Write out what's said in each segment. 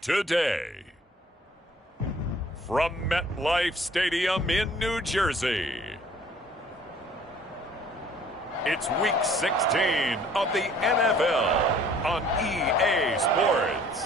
today. From MetLife Stadium in New Jersey, it's Week 16 of the NFL on EA Sports.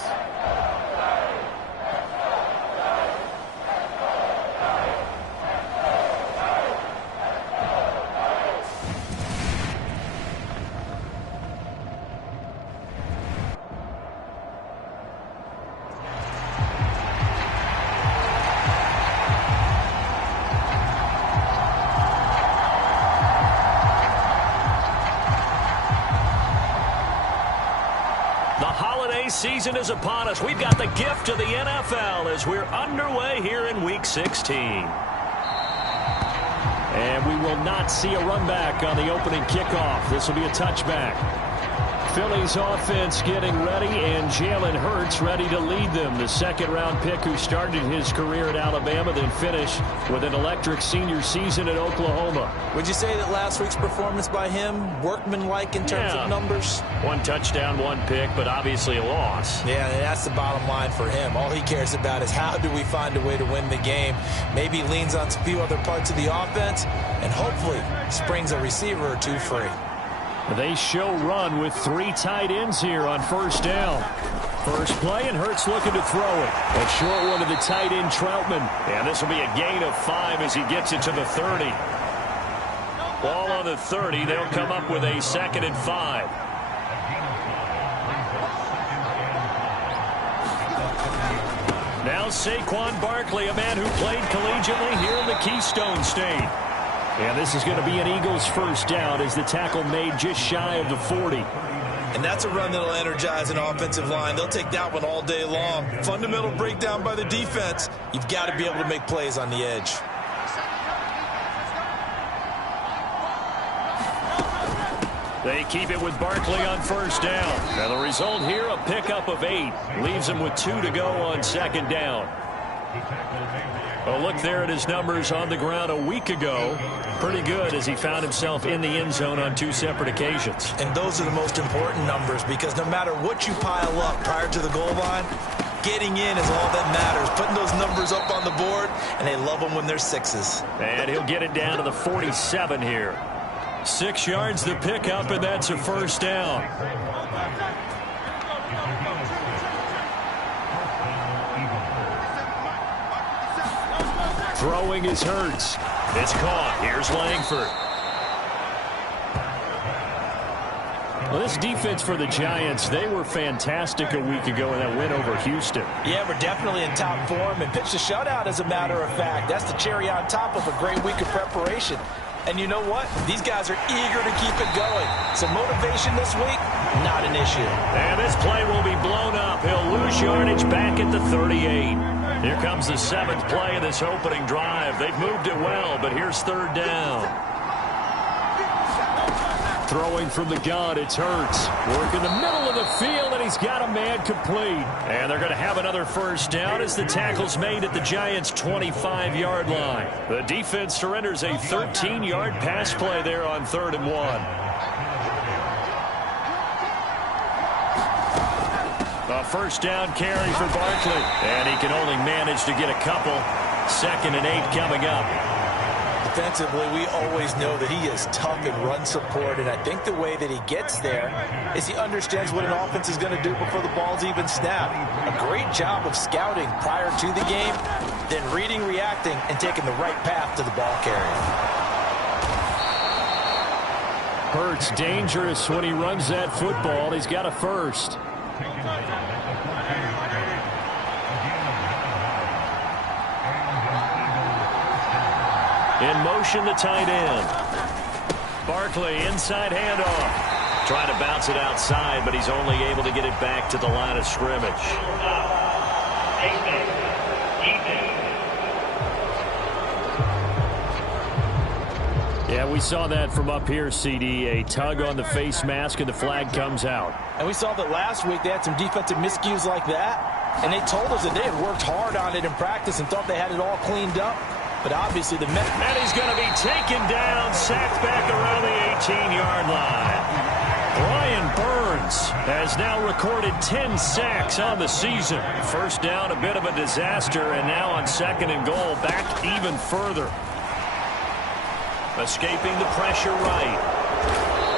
Season is upon us. We've got the gift of the NFL as we're underway here in Week 16. And we will not see a run back on the opening kickoff. This will be a touchback. Philly's offense getting ready, and Jalen Hurts ready to lead them. The second-round pick who started his career at Alabama, then finished with an electric senior season at Oklahoma. Would you say that last week's performance by him, workmanlike in terms of numbers? One touchdown, one pick, but obviously a loss. Yeah, that's the bottom line for him. All he cares about is how do we find a way to win the game. Maybe he leans on a few other parts of the offense, and hopefully springs a receiver or two free. They show run with three tight ends here on first down. First play, and Hurts looking to throw it. A short one to the tight end, Troutman. And this will be a gain of 5 as he gets it to the 30. Ball on the 30. They'll come up with a 2nd and 5. Now Saquon Barkley, a man who played collegiately here in the Keystone State. And this is going to be an Eagles first down as the tackle made just shy of the 40. And that's a run that'll energize an offensive line. They'll take that one all day long. Fundamental breakdown by the defense. You've got to be able to make plays on the edge. They keep it with Barkley on first down. Now the result here, a pickup of 8. Leaves him with 2 to go on second down. A look there at his numbers on the ground a week ago. Pretty good as he found himself in the end zone on 2 separate occasions. And those are the most important numbers because no matter what you pile up prior to the goal line, getting in is all that matters. Putting those numbers up on the board, and they love them when they're 6s. And he'll get it down to the 47 here. 6 yards the pickup, and that's a first down. Throwing is Hurts. It's caught. Here's Langford. Well, this defense for the Giants, they were fantastic a week ago in that win over Houston. Yeah, we're definitely in top form and pitched a shutout, as a matter of fact. That's the cherry on top of a great week of preparation. And you know what? These guys are eager to keep it going. So motivation this week, not an issue. And this play will be blown up. He'll lose yardage back at the 38. Here comes the 7th play of this opening drive. They've moved it well, but here's 3rd down. Throwing from the gun, it's Hurts. Work in the middle of the field, and he's got a man complete. And they're going to have another first down as the tackle's made at the Giants' 25-yard line. The defense surrenders a 13-yard pass play there on 3rd and 1. A first down carry for Barkley. And he can only manage to get a couple. 2nd and 8 coming up. Defensively, we always know that he is tough in run support, and I think the way that he gets there is he understands what an offense is going to do before the ball's even snapped. A great job of scouting prior to the game, then reading, reacting, and taking the right path to the ball carrier. Hurts dangerous when he runs that football. He's got a first. In motion, the tight end. Barkley, inside handoff. Trying to bounce it outside, but he's only able to get it back to the line of scrimmage. Yeah, we saw that from up here, CD. A tug on the face mask, and the flag comes out. And we saw that last week they had some defensive miscues like that, and they told us that they had worked hard on it in practice and thought they had it all cleaned up. But obviously the Mets... And he's going to be taken down, sacked back around the 18-yard line. Brian Burns Jones has now recorded 10 sacks on the season. First down, a bit of a disaster, and now on 2nd and goal, back even further. Escaping the pressure right.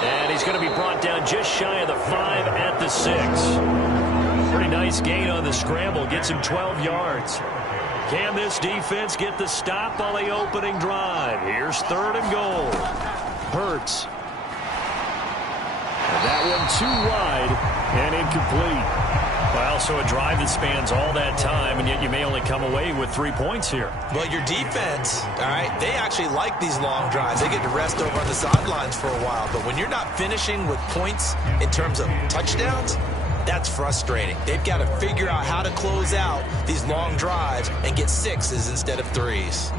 And he's going to be brought down just shy of the 5 at the 6. Pretty nice gain on the scramble. Gets him 12 yards. Can this defense get the stop on the opening drive? Here's 3rd and goal. Hurts. And that one too wide and incomplete. Well, so a drive that spans all that time, and yet you may only come away with 3 points here. Well, your defense, all right, they actually like these long drives. They get to rest over on the sidelines for a while. But when you're not finishing with points in terms of touchdowns, that's frustrating. They've got to figure out how to close out these long drives and get 6s instead of 3s.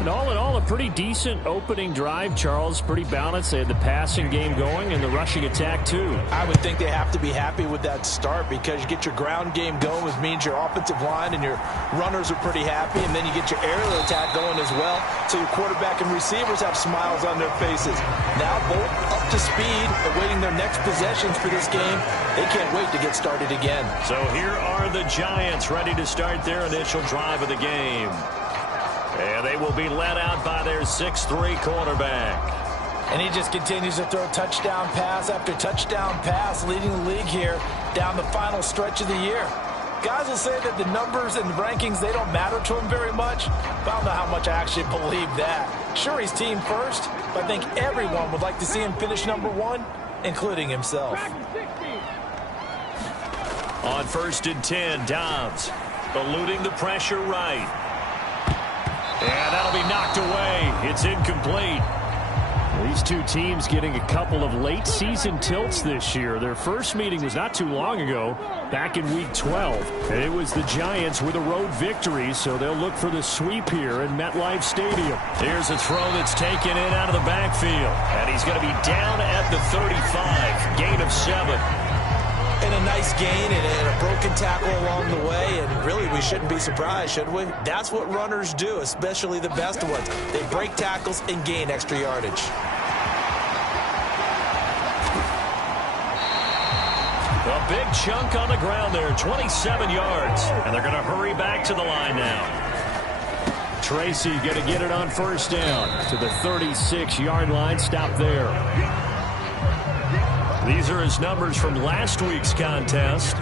And all in all, a pretty decent opening drive, Charles. Pretty balanced. They had the passing game going and the rushing attack, too. I would think they have to be happy with that start because you get your ground game going, which means your offensive line and your runners are pretty happy, and then you get your aerial attack going as well, so your quarterback and receivers have smiles on their faces. Now both up to speed, awaiting their next possessions for this game. They can't wait to get started again. So here are the Giants ready to start their initial drive of the game. And they will be led out by their 6'3" quarterback. And he just continues to throw touchdown pass after touchdown pass, leading the league here down the final stretch of the year. Guys will say that the numbers and the rankings, they don't matter to him very much, but I don't know how much I actually believe that. Sure, he's team first, but I think everyone would like to see him finish number 1, including himself. On 1st and 10, Dobbs eluding the pressure right. And that'll be knocked away. It's incomplete. These two teams getting a couple of late season tilts this year. Their first meeting was not too long ago, back in week 12. And it was the Giants with a road victory, so they'll look for the sweep here in MetLife Stadium. Here's a throw that's taken in out of the backfield. And he's going to be down at the 35. Gain of 7. And a nice gain and a broken tackle along the way, and really we shouldn't be surprised, should we? That's what runners do, especially the best ones. They break tackles and gain extra yardage. A big chunk on the ground there, 27 yards. And they're going to hurry back to the line now. Tracy going to get it on 1st down to the 36-yard line. Stop there. These are his numbers from last week's contest.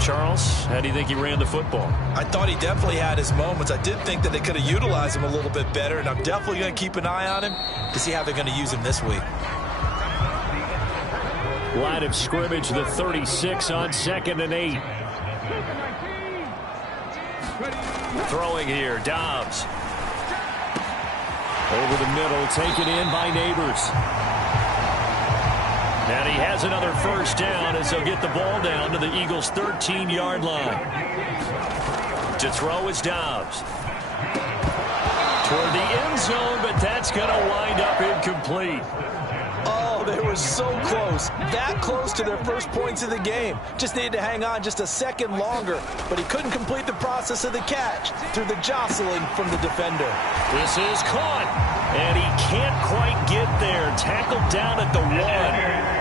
Charles, how do you think he ran the football? I thought he definitely had his moments. I did think that they could have utilized him a little bit better, and I'm definitely going to keep an eye on him to see how they're going to use him this week. Line of scrimmage, the 36 on 2nd and 8. Throwing here, Dobbs. Over the middle, taken in by Neighbors. And he has another 1st down as they'll get the ball down to the Eagles' 13-yard line. To throw is Dobbs. Toward the end zone, but that's going to wind up incomplete. Oh, they were so close. That close to their first points of the game. Just needed to hang on just a second longer, but he couldn't complete the process of the catch through the jostling from the defender. This is caught, and he can't quite get there. Tackled down at the 1.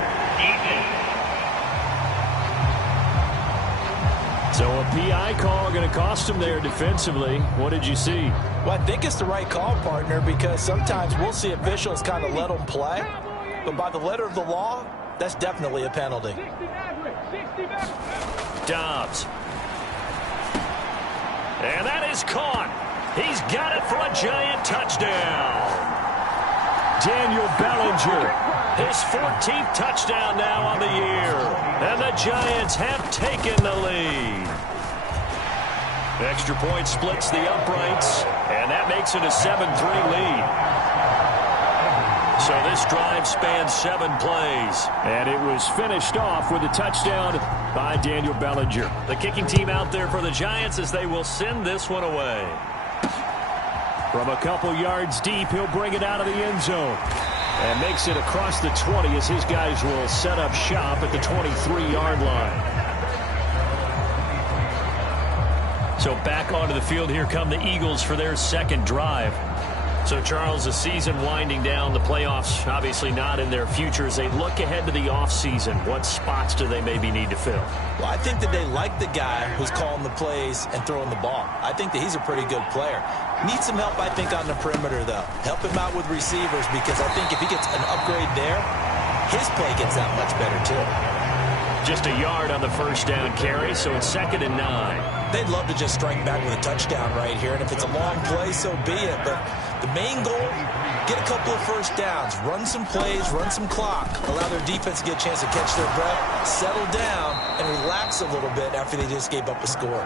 So a PI call going to cost him there defensively. What did you see? Well, I think it's the right call, partner, because sometimes we'll see officials kind of let them play. But by the letter of the law, that's definitely a penalty. Dobbs. And that is caught. He's got it for a giant touchdown. Daniel Bellinger. His 14th touchdown now on the year. And the Giants have taken the lead. Extra point splits the uprights. And that makes it a 7-3 lead. So this drive spans 7 plays. And it was finished off with a touchdown by Daniel Bellinger. The kicking team out there for the Giants as they will send this one away. From a couple yards deep, he'll bring it out of the end zone. And makes it across the 20 as his guys will set up shop at the 23-yard line. So back onto the field, here come the Eagles for their second drive. So, Charles, the season winding down, the playoffs obviously not in their future. As they look ahead to the offseason, what spots do they maybe need to fill? Well, I think that they like the guy who's calling the plays and throwing the ball. I think that he's a pretty good player. Needs some help, I think, on the perimeter, though. Help him out with receivers, because I think if he gets an upgrade there, his play gets that much better, too. Just a yard on the first down carry, so it's 2nd and 9. They'd love to just strike back with a touchdown right here, and if it's a long play, so be it. But the main goal, get a couple of first downs, run some plays, run some clock, allow their defense to get a chance to catch their breath, settle down, and relax a little bit after they just gave up a score.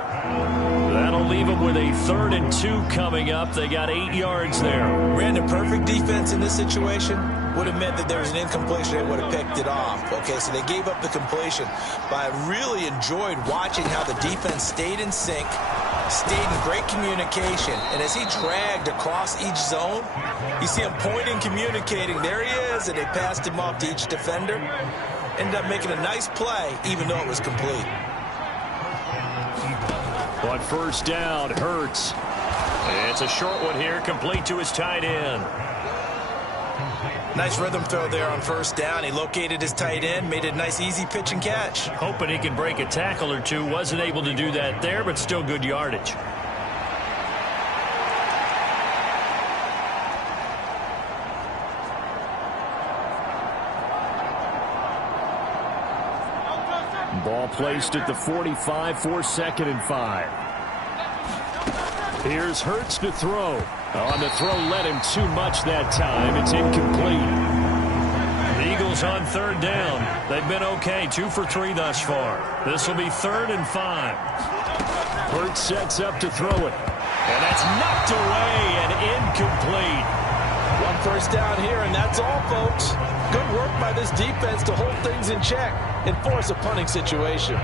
That'll leave them with a 3rd and 2 coming up. They got 8 yards there. Brandon, perfect defense in this situation would have meant that there was an incompletion. They would have picked it off. Okay, so they gave up the completion. But I really enjoyed watching how the defense stayed in sync, stayed in great communication. And as he dragged across each zone, you see him pointing, communicating. There he is, and they passed him off to each defender. Ended up making a nice play, even though it was complete. On first down, Hurts. It's a short one here, complete to his tight end. Nice rhythm throw there on first down. He located his tight end, made it a nice easy pitch and catch. Hoping he can break a tackle or two. Wasn't able to do that there, but still good yardage. Ball placed at the 45 for 2nd and 5. Here's Hurts to throw. On the throw, led him too much that time. It's incomplete. The Eagles on 3rd down. They've been okay, 2 for 3 thus far. This will be 3rd and 5. Hurts sets up to throw it. And that's knocked away and incomplete. One first down here, and that's all, folks. Good work by this defense to hold things in check and force a punting situation.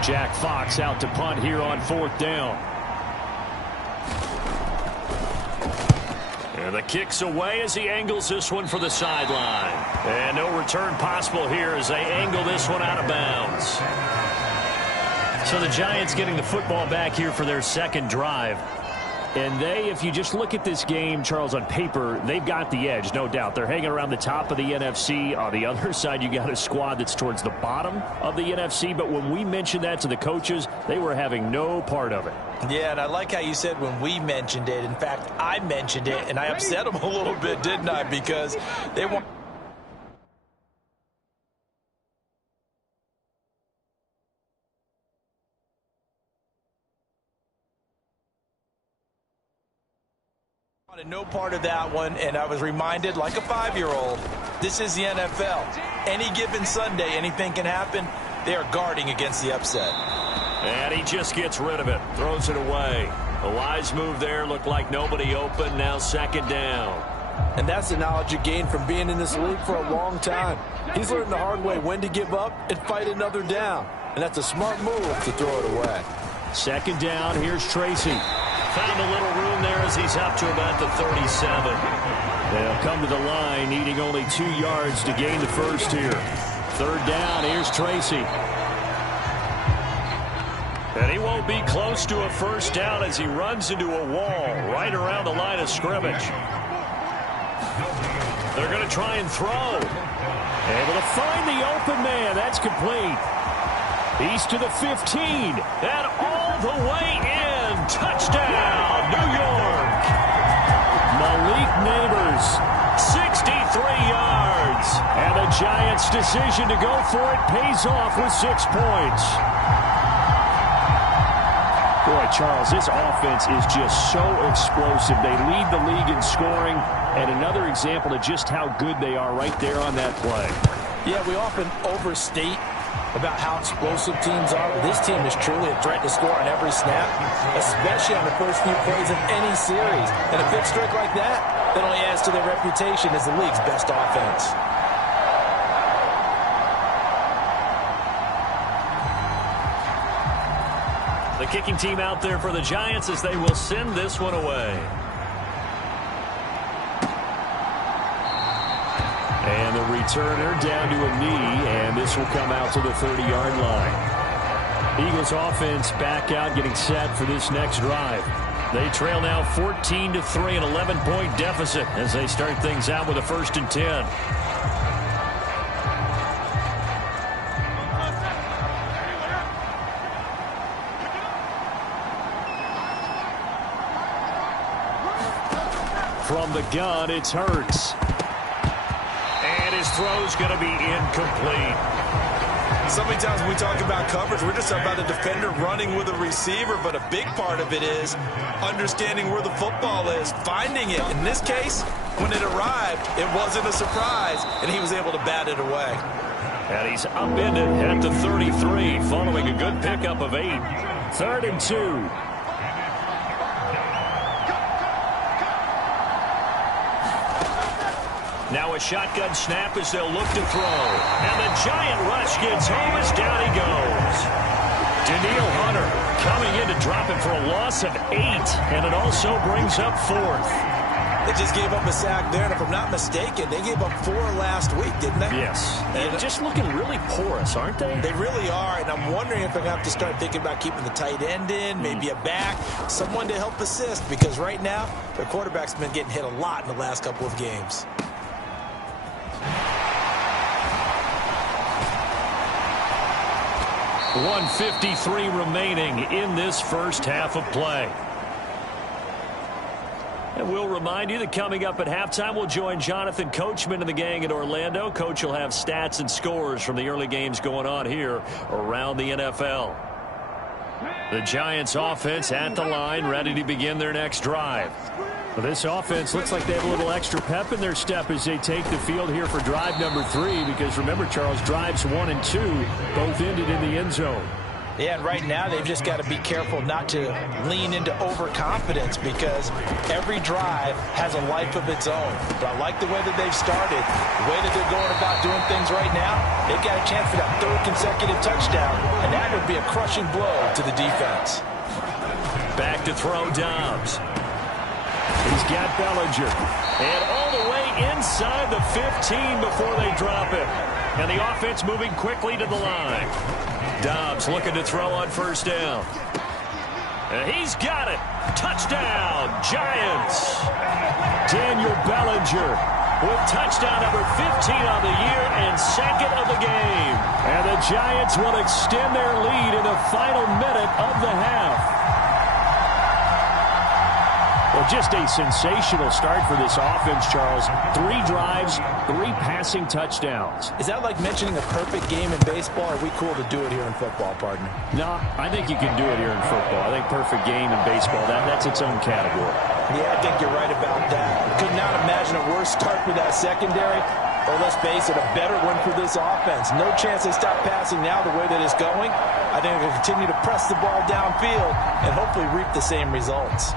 Jack Fox out to punt here on 4th down. And the kick's away as he angles this one for the sideline. And no return possible here as they angle this one out of bounds. So the Giants getting the football back here for their 2nd drive. And they, if you just look at this game, Charles, on paper, they've got the edge, no doubt. They're hanging around the top of the NFC. On the other side, you got a squad that's towards the bottom of the NFC. But when we mentioned that to the coaches, they were having no part of it. Yeah, and I like how you said when we mentioned it. In fact, I mentioned it, and I upset them a little bit, didn't I? Because they want no part of that one, and I was reminded, like a 5-year-old, this is the NFL. Any given Sunday, anything can happen. They are guarding against the upset. And he just gets rid of it, throws it away. A wise move there, looked like nobody open, now 2nd down. And that's the knowledge you gain from being in this league for a long time. He's learned the hard way when to give up and fight another down. And that's a smart move to throw it away. 2nd down, here's Tracy. Found a little room there as he's up to about the 37. They'll come to the line, needing only 2 yards to gain the first here. 3rd down, here's Tracy. And he won't be close to a first down as he runs into a wall right around the line of scrimmage. They're going to try and throw. Able to find the open man. That's complete. He's to the 15. And all the way in. Touchdown, New York. Malik Neighbors, 63 yards. And the Giants' decision to go for it pays off with 6 points. Boy, Charles, this offense is just so explosive. They lead the league in scoring, and another example of just how good they are right there on that play. Yeah, we often overstate about how explosive teams are, but this team is truly a threat to score on every snap, especially on the first few plays of any series. And a big streak like that only adds to their reputation as the league's best offense. The kicking team out there for the Giants as they will send this one away. And the returner down to a knee, and this will come out to the 30-yard line. Eagles offense back out, getting set for this next drive. They trail now 14-3, an 11-point deficit as they start things out with a 1st and 10. From the gun, it's Hurts. And his throw's going to be incomplete. So many times when we talk about coverage, we're just talking about the defender running with a receiver, but a big part of it is understanding where the football is, finding it. In this case, when it arrived, it wasn't a surprise, and he was able to bat it away. And he's upended at the 33, following a good pickup of 8. 3rd and 2. Now a shotgun snap as they'll look to throw. And the giant rush gets home as down he goes. Danielle Hunter coming in to drop him for a loss of 8. And it also brings up 4th. They just gave up a sack there, and if I'm not mistaken, they gave up 4 last week, didn't they? Yes. And just looking really porous, aren't they? They really are, and I'm wondering if they're going to have to start thinking about keeping the tight end in, maybe a back, someone to help assist, because right now, their quarterback's been getting hit a lot in the last couple of games. 1:53 remaining in this first half of play. And we'll remind you that coming up at halftime, we'll join Jonathan Coachman and the gang in Orlando. Coach will have stats and scores from the early games going on here around the NFL. The Giants offense at the line, ready to begin their next drive. Well, this offense looks like they have a little extra pep in their step as they take the field here for drive number 3, because remember, Charles, drives 1 and 2 both ended in the end zone. Yeah, and right now they've just got to be careful not to lean into overconfidence, because every drive has a life of its own. But I like the way that they've started, the way that they're going about doing things right now. They've got a chance for that 3rd consecutive touchdown, and that would be a crushing blow to the defense. Back to throw Dobbs. He's got Bellinger. And all the way inside the 15 before they drop it. And the offense moving quickly to the line. Dobbs looking to throw on 1st down. And he's got it. Touchdown, Giants. Daniel Bellinger with touchdown number 15 on the year and 2nd of the game. And the Giants will extend their lead in the final minute of the half. Well, just a sensational start for this offense, Charles. 3 drives, 3 passing touchdowns. Is that like mentioning a perfect game in baseball? Or are we cool to do it here in football, partner? No, I think you can do it here in football. I think perfect game in baseball, that's its own category. Yeah, I think you're right about that. Could not imagine a worse start for that secondary. Or let's face it, a better one for this offense. No chance they stop passing now the way that it's going. I think they'll continue to press the ball downfield and hopefully reap the same results.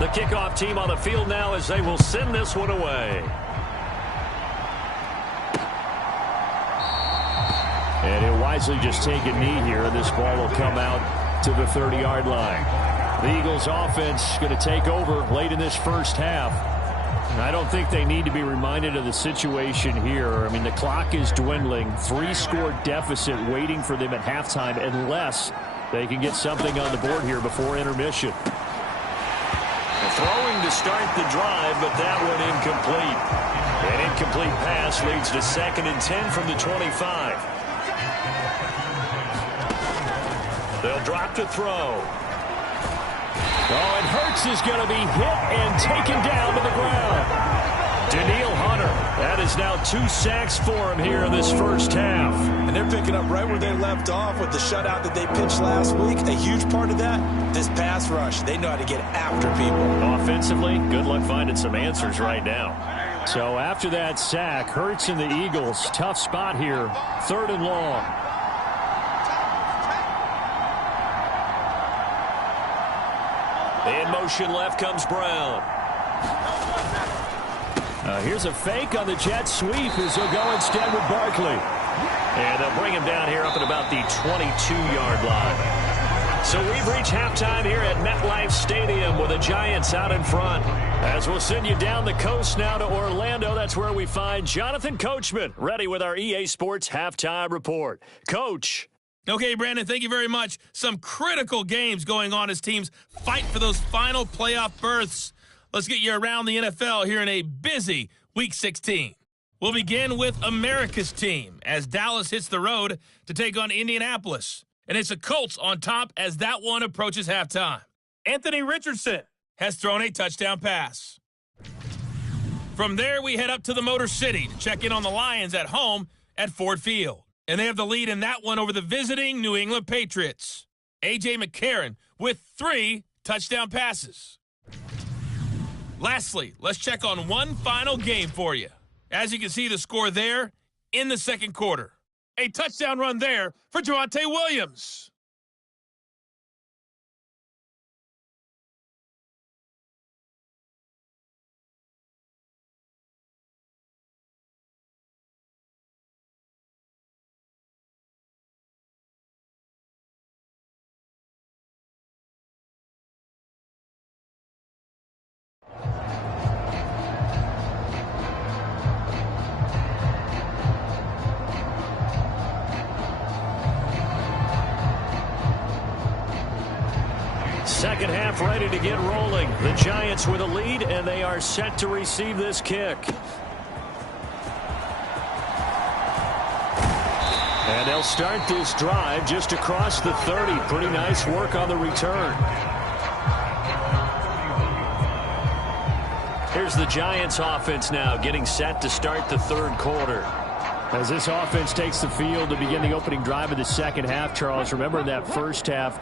The kickoff team on the field now as they will send this one away. And he'll wisely just take a knee here, and this ball will come out to the 30-yard line. The Eagles offense going to take over late in this first half. And I don't think they need to be reminded of the situation here. I mean, the clock is dwindling. 3-score deficit waiting for them at halftime unless they can get something on the board here before intermission. Throwing to start the drive, but that one incomplete. An incomplete pass leads to 2nd and 10 from the 25. They'll drop to throw. Oh, and Hurts is going to be hit and taken down to the ground. Danielle Hunter, that is now 2 sacks for him here in this first half. And they're picking up right where they left off with the shutout that they pitched last week. A huge part of that, this pass rush. They know how to get after people. Offensively, good luck finding some answers right now. So after that sack, Hurts and the Eagles, tough spot here, 3rd and long. In motion left comes Brown. Here's a fake on the jet sweep as they'll go instead with Barkley. And they'll bring him down here up at about the 22-yard line. So we've reached halftime here at MetLife Stadium with the Giants out in front. As we'll send you down the coast now to Orlando, that's where we find Jonathan Coachman ready with our EA Sports Halftime Report. Coach. Okay, Brandon, thank you very much. Some critical games going on as teams fight for those final playoff berths. Let's get you around the NFL here in a busy Week 16. We'll begin with America's team as Dallas hits the road to take on Indianapolis. And it's the Colts on top as that one approaches halftime. Anthony Richardson has thrown a touchdown pass. From there, we head up to the Motor City to check in on the Lions at home at Ford Field. And they have the lead in that one over the visiting New England Patriots. A.J. McCarron with 3 touchdown passes. Lastly, let's check on one final game for you. As you can see the score there in the second quarter. A touchdown run there for Javonte Williams. Second half ready to get rolling. The Giants with a lead, and they are set to receive this kick. And they'll start this drive just across the 30. Pretty nice work on the return. Here's the Giants offense now getting set to start the third quarter. As this offense takes the field to begin the opening drive of the second half, Charles, remember in that first half,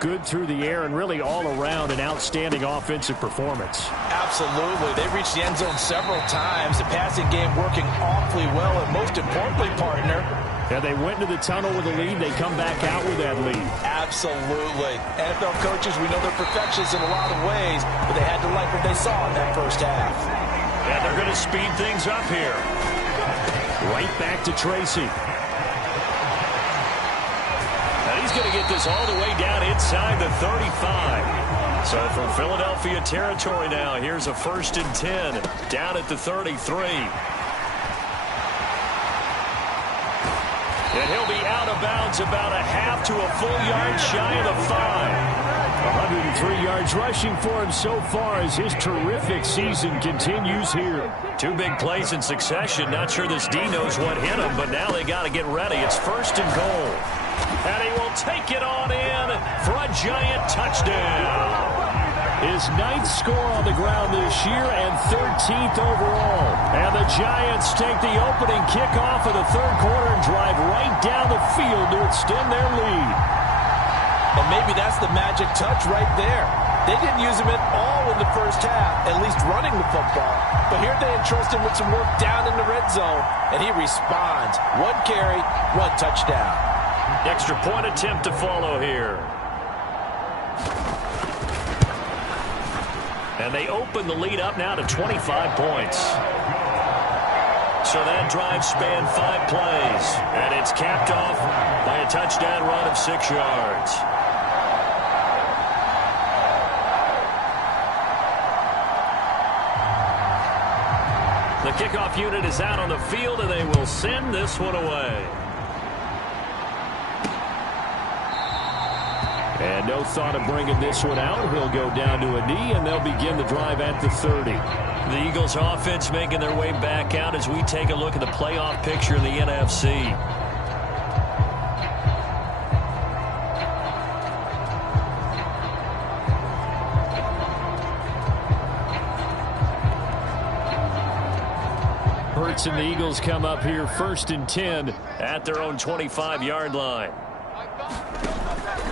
good through the air and really all around an outstanding offensive performance. Absolutely. They reached the end zone several times. The passing game working awfully well, and most importantly, partner, yeah, they went into the tunnel with a lead. They come back out with that lead. Absolutely. NFL coaches, we know they're perfectionists in a lot of ways, but they had to like what they saw in that first half. And they're going to speed things up here. Right back to Tracy. And he's going to get this all the way down inside the 35. So from Philadelphia territory now, here's a 1st and 10 down at the 33. And he'll be out of bounds about a half to a full yard shy of the 5. 103 yards rushing for him so far as his terrific season continues here. 2 big plays in succession. Not sure this D knows what hit him, but now they got to get ready. It's 1st and goal. And he will take it on in for a giant touchdown. His 9th score on the ground this year and 13th overall. And the Giants take the opening kickoff of the third quarter and drive right down the field to extend their lead. And maybe that's the magic touch right there. They didn't use him at all in the first half, at least running the football. But here they entrust him with some work down in the red zone, and he responds. 1 carry, 1 touchdown. Extra point attempt to follow here. And they open the lead up now to 25 points. So that drive spanned 5 plays. And it's capped off by a touchdown run of 6 yards. The kickoff unit is out on the field, and they will send this one away. And no thought of bringing this one out. He'll go down to a knee, and they'll begin the drive at the 30. The Eagles offense making their way back out as we take a look at the playoff picture in the NFC. Hurts and the Eagles come up here 1st and 10 at their own 25-yard line.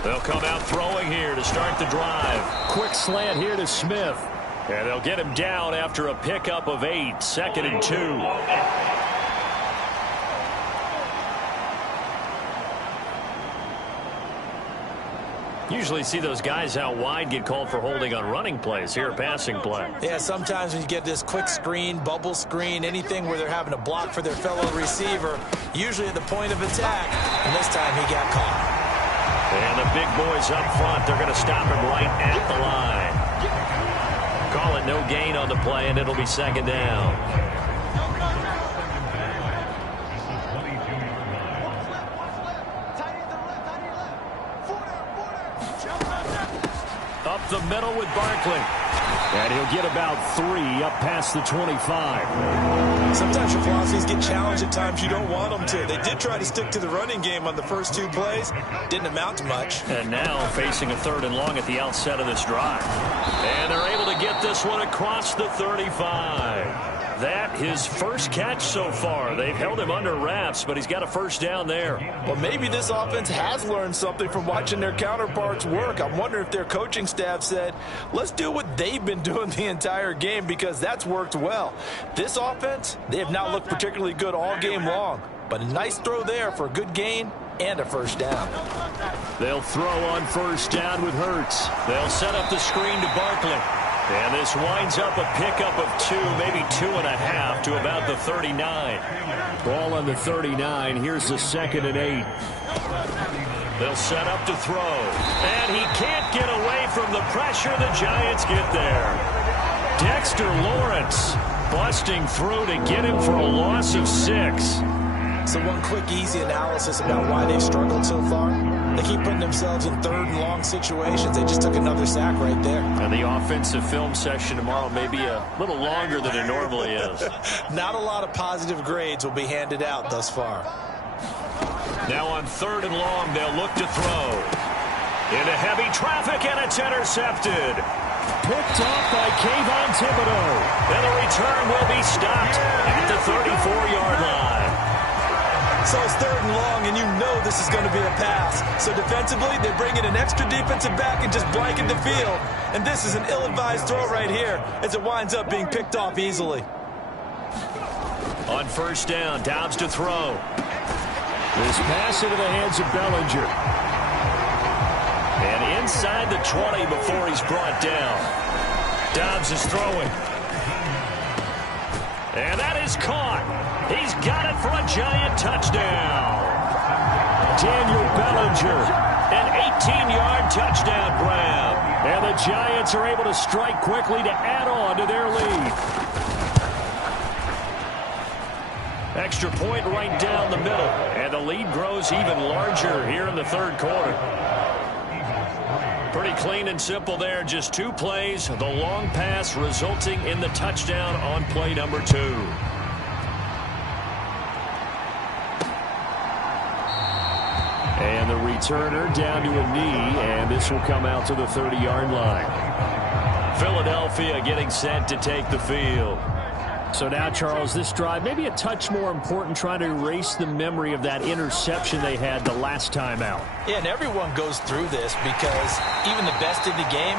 They'll come out throwing here to start the drive. Quick slant here to Smith. And they'll get him down after a pickup of 8, 2nd and 2. Usually see those guys out wide get called for holding on running plays. Here, a passing play. Yeah, sometimes when you get this quick screen, bubble screen, anything where they're having to block for their fellow receiver, usually at the point of attack, and this time he got caught. And the big boys up front, they're going to stop him right at the line. Call it no gain on the play, and it'll be 2nd down. up the middle with Barkley. And he'll get about 3 up past the 25. Sometimes your philosophies get challenged at times you don't want them to. They did try to stick to the running game on the first 2 plays. Didn't amount to much. And now facing a 3rd and long at the outset of this drive. And they're able to get this one across the 35. That his first catch so far. They've held him under wraps, but he's got a first down there. Well, maybe this offense has learned something from watching their counterparts work. I'm wondering if their coaching staff said, let's do what they've been doing the entire game, because that's worked well. This offense, they have not looked particularly good all game long, but a nice throw there for a good gain and a first down. They'll throw on first down with Hurts. They'll set up the screen to Barkley. And this winds up a pickup of 2, maybe 2.5 to about the 39. Ball on the 39. Here's the 2nd and 8. They'll set up to throw. And he can't get away from the pressure. The Giants get there. Dexter Lawrence busting through to get him for a loss of 6. So one quick, easy analysis about why they've struggled so far. They keep putting themselves in 3rd and long situations. They just took another sack right there. And the offensive film session tomorrow may be a little longer than it normally is. Not a lot of positive grades will be handed out thus far. Now on 3rd and long, they'll look to throw. Into heavy traffic, and it's intercepted. Picked off by Kayvon Thibodeaux. And the return will be stopped at the 34-yard line. So it's 3rd and long, and you know this is going to be a pass. So defensively, they bring in an extra defensive back and just blanket the field. And this is an ill-advised throw right here as it winds up being picked off easily. On first down, Dobbs to throw. This pass into the hands of Bellinger. And inside the 20 before he's brought down. Dobbs is throwing. And that is caught. He's got it for a Giant touchdown. Daniel Bellinger. An 18-yard touchdown grab. And the Giants are able to strike quickly to add on to their lead. Extra point right down the middle. And the lead grows even larger here in the 3rd quarter. Pretty clean and simple there. Just 2 plays. The long pass resulting in the touchdown on play number 2. And the returner down to a knee, and this will come out to the 30-yard line. Philadelphia getting set to take the field. So now, Charles, this drive maybe a touch more important, trying to erase the memory of that interception they had the last time out. Yeah, and everyone goes through this because even the best in the game,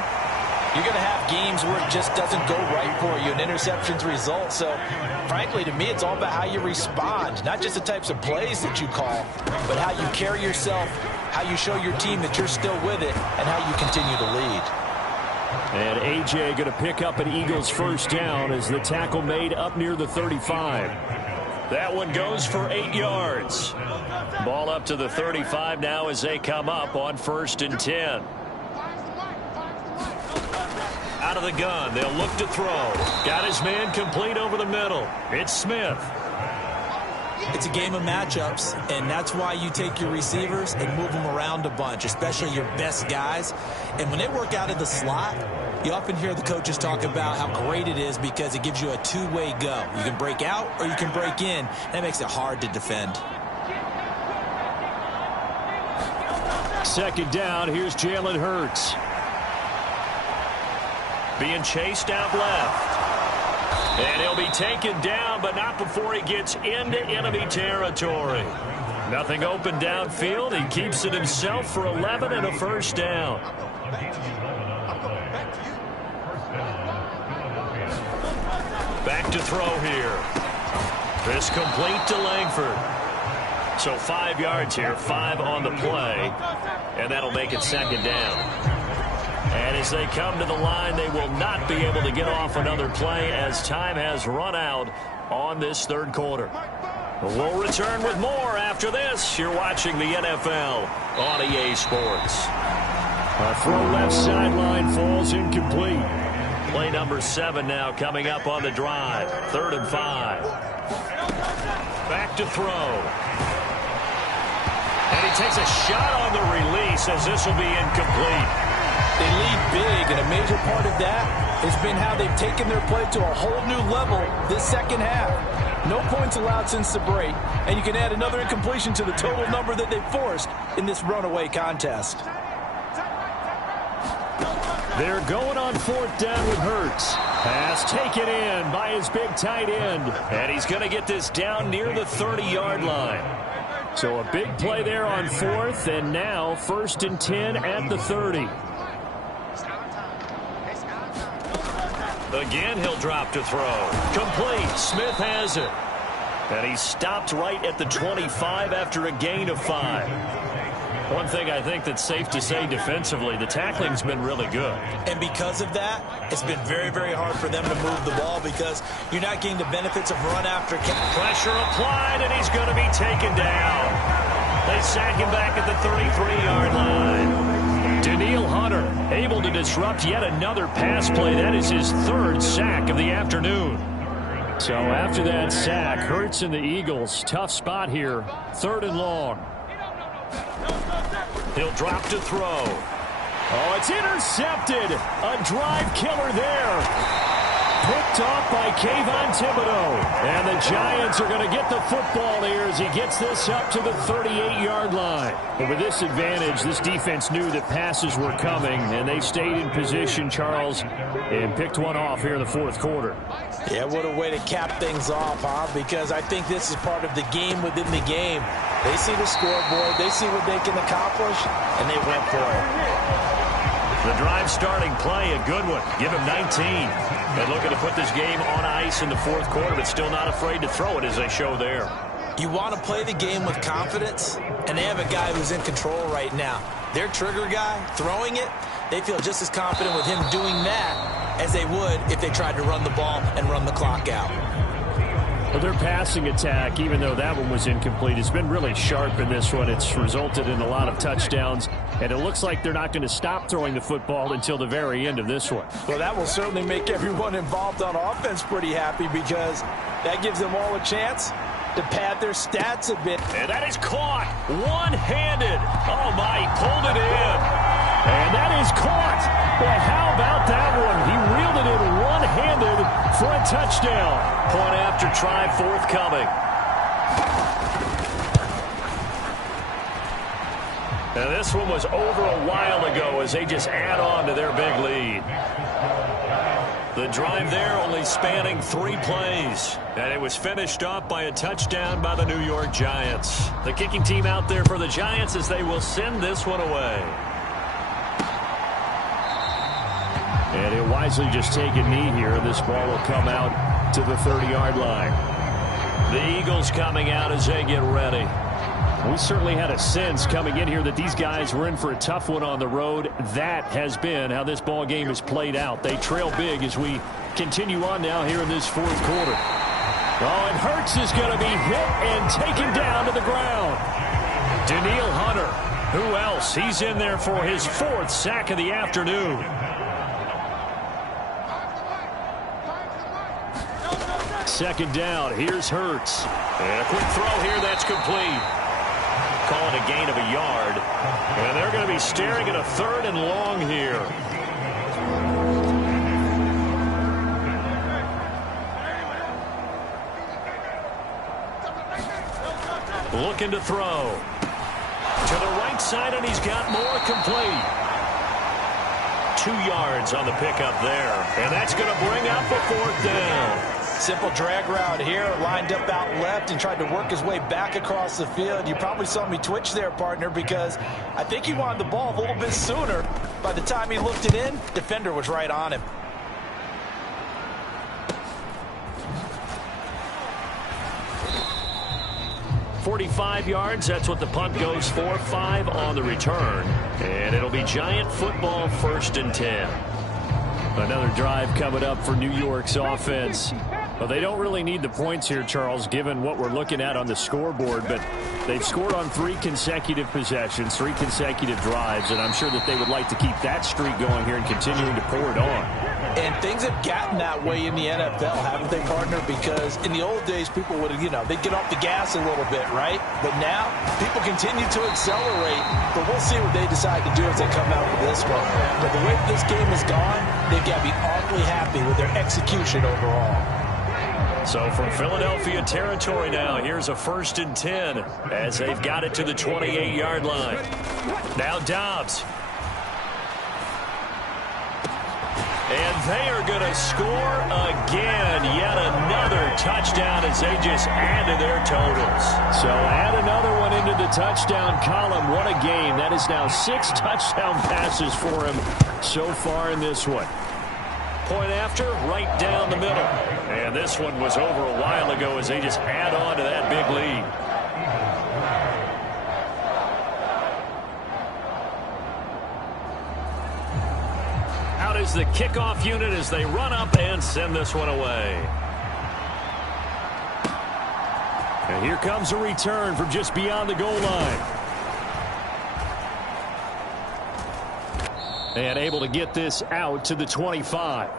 you're going to have games where it just doesn't go right for you, and interceptions result. So, frankly, to me, it's all about how you respond, not just the types of plays that you call, but how you carry yourself, how you show your team that you're still with it, and how you continue to lead. And A.J. going to pick up an Eagles first down as the tackle made up near the 35. That one goes for 8 yards. Ball up to the 35 now as they come up on 1st and 10. Out of the gun, they'll look to throw. Got his man complete over the middle. It's Smith. It's a game of matchups, and that's why you take your receivers and move them around a bunch, especially your best guys. And when they work out of the slot, you often hear the coaches talk about how great it is because it gives you a two-way go. You can break out or you can break in. That makes it hard to defend. 2nd down, here's Jalen Hurts. Being chased out left. And he'll be taken down, but not before he gets into enemy territory. Nothing open downfield. He keeps it himself for 11 and a first down. Back to throw here. This complete to Langford. So 5 yards here, 5 on the play. And that'll make it 2nd down. And as they come to the line, they will not be able to get off another play as time has run out on this 3rd quarter. We'll return with more after this. You're watching the NFL on EA Sports. A throw left sideline falls incomplete. Play number 7 now coming up on the drive. 3rd and 5. Back to throw. And he takes a shot on the release as this will be incomplete. They lead big, and a major part of that has been how they've taken their play to a whole new level this second half. No points allowed since the break, and you can add another incompletion to the total number that they've forced in this runaway contest. They're going on fourth down with Hurts. Pass taken in by his big tight end. And he's going to get this down near the 30-yard line. So a big play there on fourth, and now 1st and 10 at the 30. Again, he'll drop to throw. Complete. Smith has it. And he's stopped right at the 25 after a gain of 5. One thing I think that's safe to say defensively, the tackling's been really good. And because of that, it's been very, very hard for them to move the ball because you're not getting the benefits of run after catch. Pressure applied, and he's going to be taken down. They sack him back at the 33-yard line. Danielle Hunter able to disrupt yet another pass play. That is his 3rd sack of the afternoon. So after that sack, Hurts and the Eagles, tough spot here, 3rd and long. He'll drop to throw. Oh, it's intercepted. A drive killer there. Picked off by Kayvon Thibodeau. And the Giants are going to get the football here as he gets this up to the 38-yard line. But with this advantage, this defense knew that passes were coming, and they stayed in position, Charles, and picked one off here in the 4th quarter. Yeah, what a way to cap things off, huh? Because I think this is part of the game within the game. They see the scoreboard, they see what they can accomplish, and they went for it. The drive starting play, a good one. Give him 19. They're looking to put this game on ice in the 4th quarter, but still not afraid to throw it as they show there. You want to play the game with confidence, and they have a guy who's in control right now. Their trigger guy, throwing it, they feel just as confident with him doing that as they would if they tried to run the ball and run the clock out. Well, their passing attack, even though that one was incomplete, has been really sharp in this one. It's resulted in a lot of touchdowns, and it looks like they're not going to stop throwing the football until the very end of this one. Well, that will certainly make everyone involved on offense pretty happy because that gives them all a chance to pad their stats a bit. And that is caught one-handed. Oh, my, he pulled it in. And that is caught. Well, how about that one? He reeled it in one-handed for a touchdown. Point after try forthcoming. Now, this one was over a while ago as they just add on to their big lead. The drive there only spanning 3 plays. And it was finished off by a touchdown by the New York Giants. The kicking team out there for the Giants as they will send this one away. And he'll wisely just take a knee here. This ball will come out to the 30-yard line. The Eagles coming out as they get ready. We certainly had a sense coming in here that these guys were in for a tough one on the road. That has been how this ball game has played out. They trail big as we continue on now here in this 4th quarter. Oh, and Hurts is going to be hit and taken down to the ground. Danielle Hunter. Who else? He's in there for his 4th sack of the afternoon. Second down. Here's Hurts. And a quick throw here. That's complete. Call it a gain of a yard. And they're going to be staring at a 3rd and long here. Looking to throw. To the right side, and he's got more, complete. 2 yards on the pickup there. And that's going to bring up a 4th down. Simple drag route here, lined up out left and tried to work his way back across the field. You probably saw me twitch there, partner, because I think he wanted the ball a little bit sooner. By the time he looked it in, defender was right on him. .45 yards, that's what the punt goes for. 5 on the return. And it'll be Giant football, 1st and 10. Another drive coming up for New York's offense. Well, they don't really need the points here, Charles, given what we're looking at on the scoreboard, but they've scored on 3 consecutive possessions, 3 consecutive drives, and I'm sure that they would like to keep that streak going here and continuing to pour it on. And things have gotten that way in the NFL, haven't they, partner? Because in the old days, people would, they'd get off the gas a little bit, right? But now, people continue to accelerate, but we'll see what they decide to do as they come out with this one. But the way this game has gone, they've got to be awfully happy with their execution overall. So from Philadelphia territory now, here's a 1st and 10 as they've got it to the 28-yard line. Now Dobbs. And they are going to score again. Yet another touchdown as they just add to their totals. So add another one into the touchdown column. What a game. That is now 6 touchdown passes for him so far in this one. Point after, right down the middle. And this one was over a while ago as they just add on to that big lead. Out is the kickoff unit as they run up and send this one away. And here comes a return from just beyond the goal line. And able to get this out to the 25.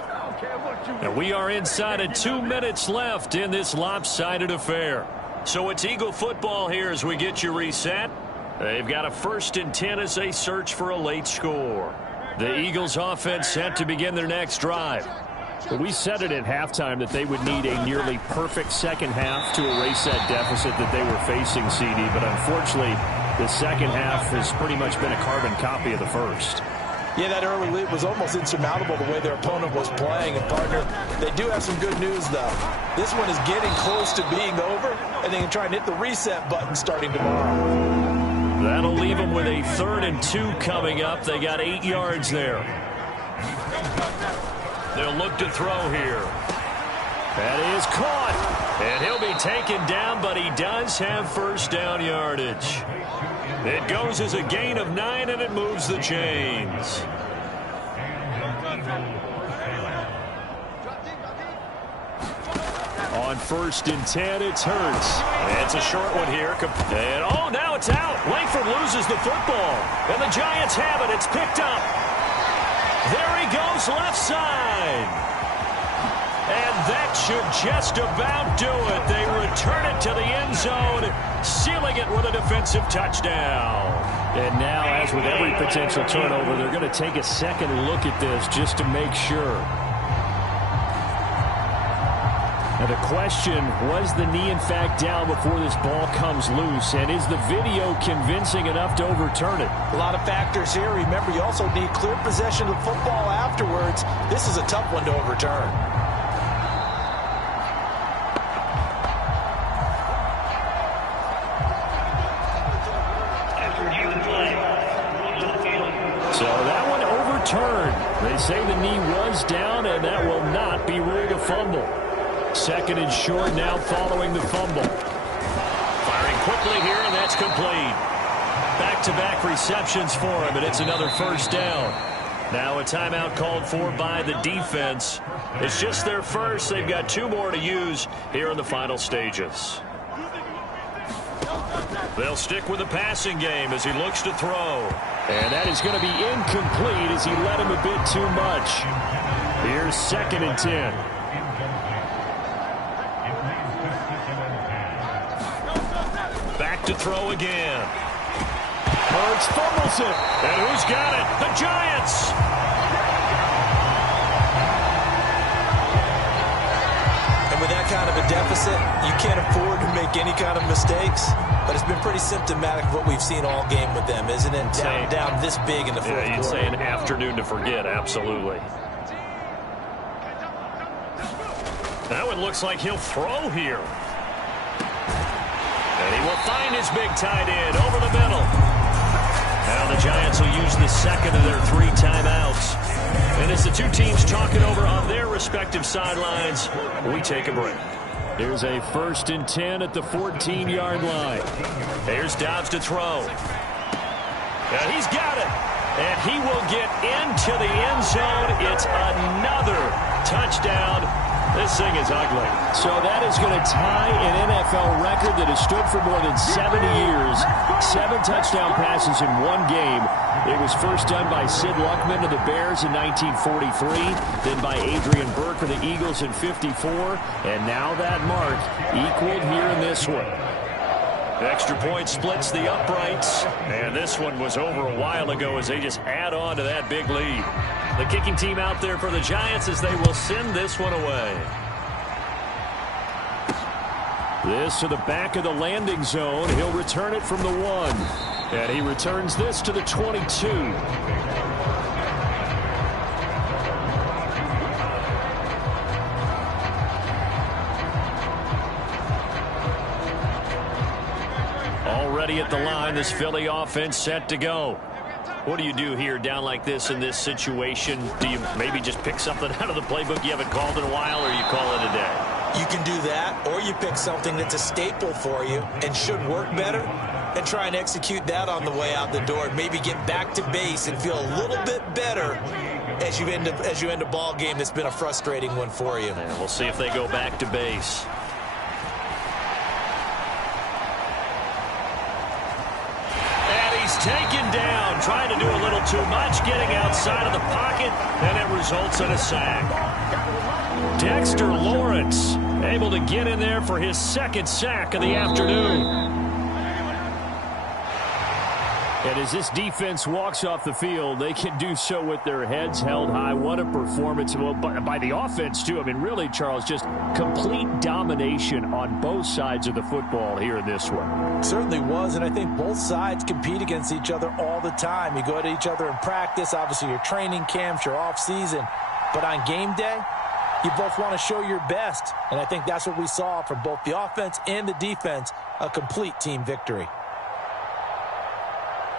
And we are inside of 2 minutes left in this lopsided affair. So it's Eagle football here as we get you reset. They've got a 1st and 10 as they search for a late score. The Eagles offense set to begin their next drive. But we said it at halftime that they would need a nearly perfect second half to erase that deficit that they were facing, CD. But unfortunately, the second half has pretty much been a carbon copy of the first. Yeah, that early lead was almost insurmountable the way their opponent was playing. And, partner, they do have some good news, though. This one is getting close to being over, and they can try and hit the reset button starting tomorrow. That'll leave them with a 3rd and 2 coming up. They got 8 yards there. They'll look to throw here. That is caught. And he'll be taken down, but he does have 1st down yardage. It goes as a gain of 9, and it moves the chains. On 1st and 10, it's Hurts. It's a short one here. And, oh, now it's out. Langford loses the football. And the Giants have it. It's picked up. There he goes, left side. And that should just about do it. They return it to the end zone, sealing it with a defensive touchdown. And now, as with every potential turnover, they're going to take a second look at this just to make sure. Now the question, was the knee in fact down before this ball comes loose? And is the video convincing enough to overturn it? A lot of factors here. Remember, you also need clear possession of the football afterwards. This is a tough one to overturn. So that one overturned. They say the knee was down, and that will not be ruled a fumble. 2nd and short now following the fumble. Firing quickly here, and that's complete. Back-to-back receptions for him, and it's another 1st down. Now a timeout called for by the defense. It's just their first. They've got 2 more to use here in the final stages. They'll stick with the passing game as he looks to throw. And that is going to be incomplete as he led him a bit too much. Here's 2nd and 10. Back to throw again. Hurts fumbles it. And who's got it? The Giants. And with that kind of a deficit, you can't afford to make any kind of mistakes. But it's been pretty symptomatic of what we've seen all game with them, isn't it? Down this big in the fourth quarter. Yeah, you'd say an afternoon to forget, absolutely. That one looks like he'll throw here. And he will find his big tight end over the middle. Now the Giants will use the 2nd of their 3 timeouts. And as the 2 teams talk it over on their respective sidelines, we take a break. Here's a 1st and 10 at the 14-yard line. Here's Dobbs to throw. And he's got it. And he will get into the end zone. It's another touchdown This thing is ugly. So that is going to tie an NFL record that has stood for more than 70 years. 7 touchdown passes in one game. It was first done by Sid Luckman of the Bears in 1943, then by Adrian Burke of the Eagles in 54, and now that mark equaled here in this one. Extra point splits the uprights, and this one was over a while ago as they just add on to that big lead. The kicking team out there for the Giants as they will send this one away. This to the back of the landing zone. He'll return it from the 1. And he returns this to the 22. Already at the line, this Philly offense set to go. What do you do here down like this in this situation? Do you maybe just pick something out of the playbook you haven't called in a while, or you call it a day? You can do that, or you pick something that's a staple for you and should work better and try and execute that on the way out the door. Maybe get back to base and feel a little bit better as you end a ball game that's been a frustrating one for you. And we'll see if they go back to base. He's taken down, trying to do a little too much, getting outside of the pocket, and it results in a sack. Dexter Lawrence able to get in there for his 2nd sack of the afternoon. And as this defense walks off the field, they can do so with their heads held high. What a performance by the offense, too. I mean, really, Charles, just complete domination on both sides of the football here in this one. Certainly was, and I think both sides compete against each other all the time. You go at each other in practice, obviously your training camps, your off-season. But on game day, you both want to show your best. And I think that's what we saw from both the offense and the defense, a complete team victory.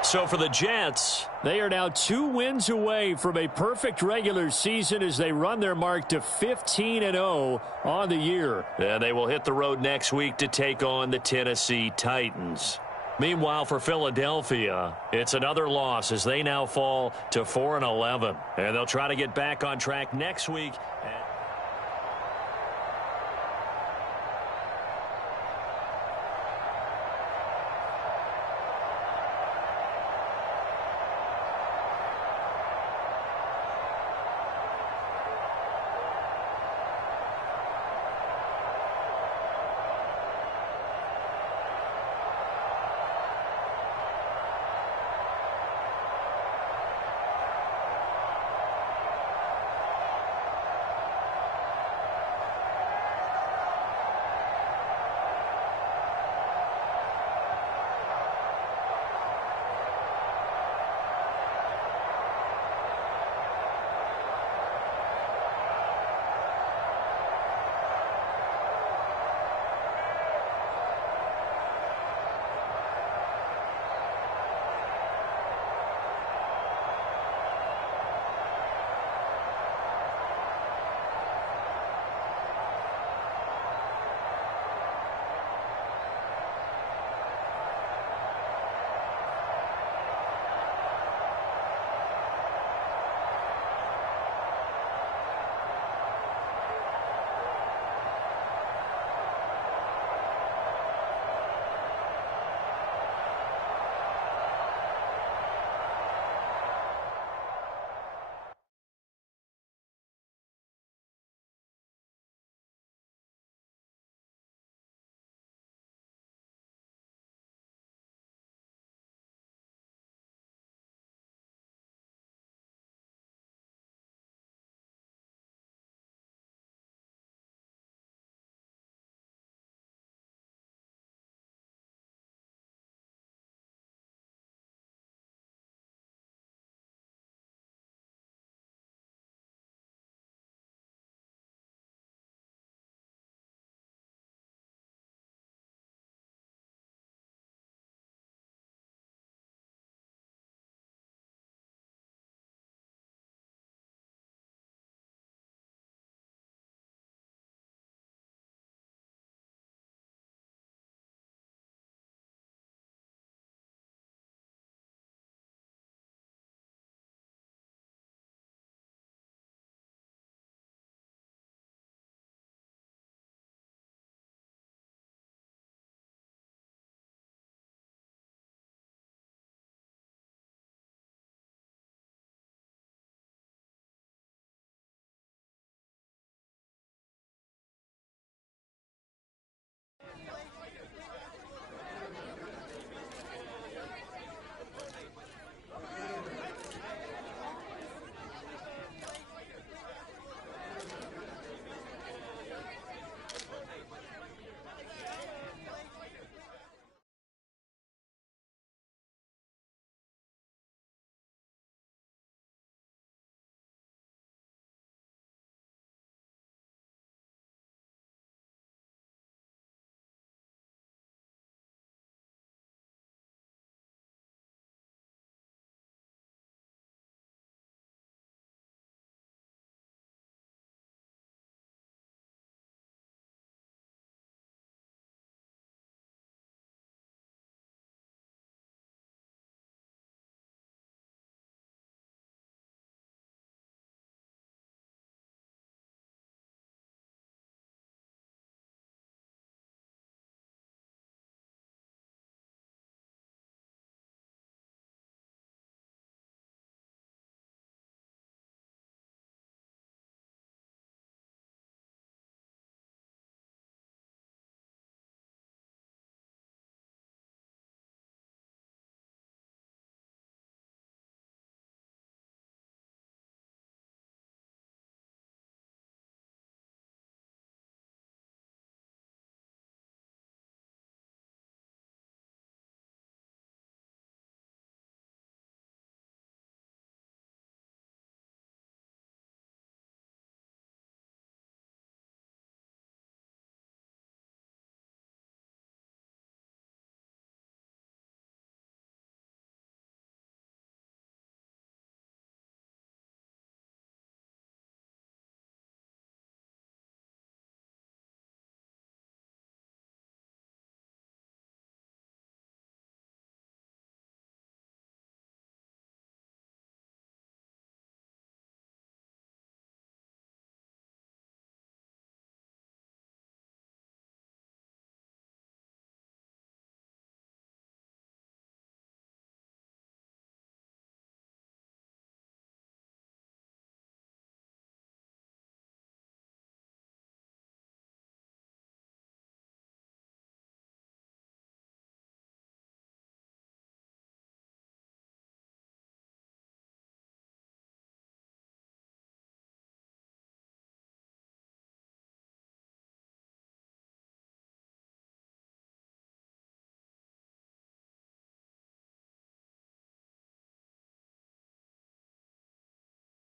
So for the Jets, they are now 2 wins away from a perfect regular season as they run their mark to 15-0 on the year. And they will hit the road next week to take on the Tennessee Titans. Meanwhile, for Philadelphia, it's another loss as they now fall to 4-11. And they'll try to get back on track next week.